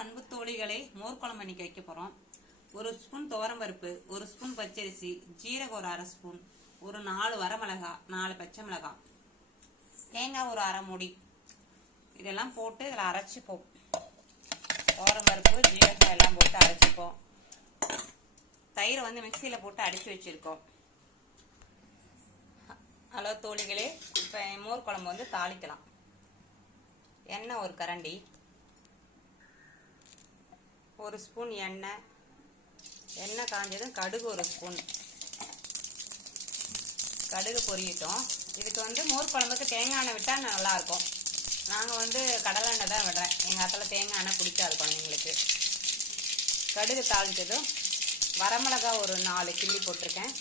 அன்பு தோழிகளை மோர் குழம்பு இன்னைக்கு வைக்க போகிறோம். 1 ஸ்பூன் துவரம்பருப்பு, 1 ஸ்பூன் பச்சரிசி, ஜீரகம் ஒரு 1/2 ஸ்பூன், ஒரு 4 வரமிளகாய், 4 பச்சை மிளகாய், தேங்காய் ஒரு 1/2 மூடி, இதெல்லாம் போட்டு இதில் அரைச்சிப்போம். துவரம்பருப்பு ஜீரகம் எல்லாம் போட்டு அரைச்சிப்போம். தயிரை வந்து மிக்சியில் போட்டு அடித்து வச்சுருக்கோம். ஹலோ தோழிகளே, இப்போ மோர் குழம்பு வந்து தாளிக்கலாம். எண்ணெய் ஒரு கரண்டி, 1 ஸ்பூன் எண்ணெய் காஞ்சதும் கடுகு 1 ஸ்பூன், கடுகு பொரியட்டும். இதுக்கு வந்து மோர் குழம்புக்கு தேங்காய் எண்ணெய் விட்டால் நல்லாயிருக்கும். நாங்கள் வந்து கடலை எண்ணெய் தான் விடுறேன். எங்கள் ஆத்தில் தேங்காய் எண்ணெய் பிடிக்காது குழந்தைங்களுக்கு. கடுகு தாளித்ததும் வரமிளகா ஒரு 4 கிள்ளி போட்டிருக்கேன்.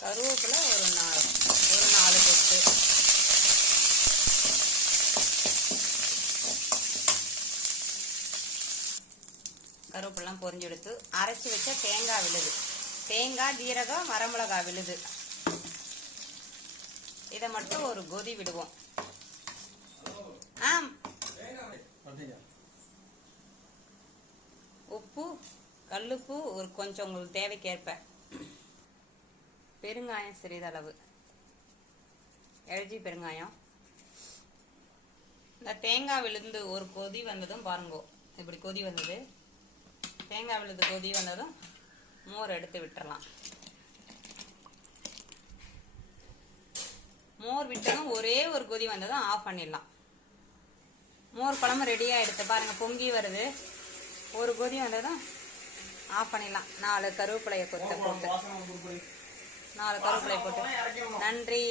கருவேப்பிலை ஒரு 4 கொத்து, கருவேப்பிலாம் பொரிஞ்சு எடுத்து அரைச்சி வச்ச தேங்காய் விழுது, தேங்காய் ஜீரகம் வரமிளகா விழுது, இதை மட்டும் ஒரு கொதி விடுவோம். உப்பு கல்லுப்பு ஒரு கொஞ்சம் உங்களுக்கு தேவைக்கேற்ப, பெருங்காயம் சிறிதளவு, எல்ஜி பெருங்காயம். இந்த தேங்காய் விழுந்து ஒரு கொதி வந்ததும் பாருங்கோ, இப்படி கொதி வந்தது. தேங்காய் விழுந்து கொதி வந்ததும் மோர் எடுத்து விட்டுறலாம். மோர் விட்டதும் ஒரே ஒரு கொதி வந்ததும் ஆஃப் பண்ணிடலாம். மோர் குழம்பு ரெடியாக எடுத்து பாருங்க, பொங்கி வருது. ஒரு கொதி வந்ததும் ஆஃப் பண்ணிடலாம். 4 கருவேப்பிலையை கொத்த போட்டு 4 கருவேப்பிலை போட்டு. நன்றி.